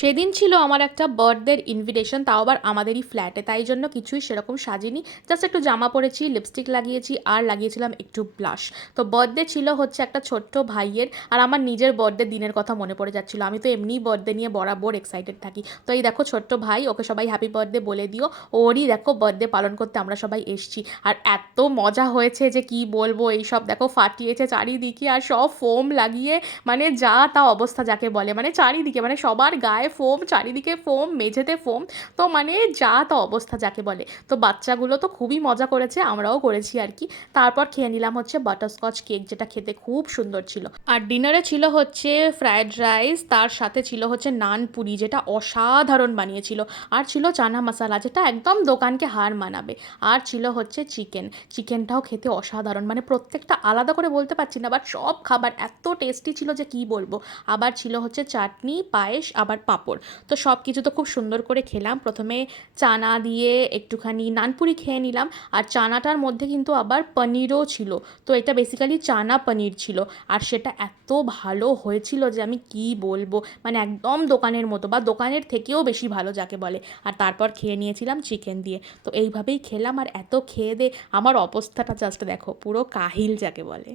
সেদিন ছিল আমার একটা বার্থডের ইনভিটেশন, তাও আবার আমাদেরই ফ্ল্যাটে, তাই জন্য কিছুই সেরকম সাজিনি। জাস্ট একটু জামা পরেছি, লিপস্টিক লাগিয়েছি আর লাগিয়েছিলাম একটু ব্লাশ। তো বার্থডে ছিল হচ্ছে একটা ছোট্ট ভাইয়ের, আর আমার নিজের বার্থডে দিনের কথা মনে পড়ে যাচ্ছিল। আমি তো এমনিই বার্থডে নিয়ে বরাবর এক্সাইটেড থাকি। তো এই দেখো ছোট্ট ভাই, ওকে সবাই হ্যাপি বার্থডে বলে দিও। ওরই দেখো বার্থডে পালন করতে আমরা সবাই এসছি। আর এত মজা হয়েছে যে কি বলবো, এই সব দেখো ফাটিয়েছে চারিদিকে আর সব ফোম লাগিয়ে, মানে যা তা অবস্থা যাকে বলে, মানে চারিদিকে, মানে সবার গায়ে ফোম, চারিদিকে ফোম, মেঝেতে ফোম। তো মানে যা তা অবস্থা যাকে বলে। তো বাচ্চাগুলো তো খুবই মজা করেছে, আমরাও করেছি আর কি। তারপর খেয়ে নিলাম হচ্ছে বাটারস্কচ কেক, যেটা খেতে খুব সুন্দর ছিল। আর ডিনারে ছিল হচ্ছে ফ্রায়েড রাইস, তার সাথে ছিল হচ্ছে নান পুরি, যেটা অসাধারণ বানিয়েছিল। আর ছিল চানা মশালা, যেটা একদম দোকানকে হার মানাবে। আর ছিল হচ্ছে চিকেন। চিকেনটাও খেতে অসাধারণ, মানে প্রত্যেকটা আলাদা করে বলতে পারছি না, বাট সব খাবার এত টেস্টি ছিল যে কী বলবো। আবার ছিল হচ্ছে চাটনি, পায়েস, আবার পাঁপড়। তো সব কিছু তো খুব সুন্দর করে খেলাম। প্রথমে চানা দিয়ে একটুখানি নানপুরি খেয়ে নিলাম। আর চানাটার মধ্যে কিন্তু আবার পনিরও ছিল। তো এটা বেসিক্যালি চানা পনির ছিল। আর সেটা এত ভালো হয়েছিল যে আমি কি বলবো, মানে একদম দোকানের মতো, বা দোকানের থেকেও বেশি ভালো যাকে বলে। আর তারপর খেয়ে নিয়েছিলাম চিকেন দিয়ে। তো এইভাবেই খেলাম, আর এত খেয়ে দে আমার অবস্থাটা জাস্ট দেখো, পুরো কাহিল যাকে বলে।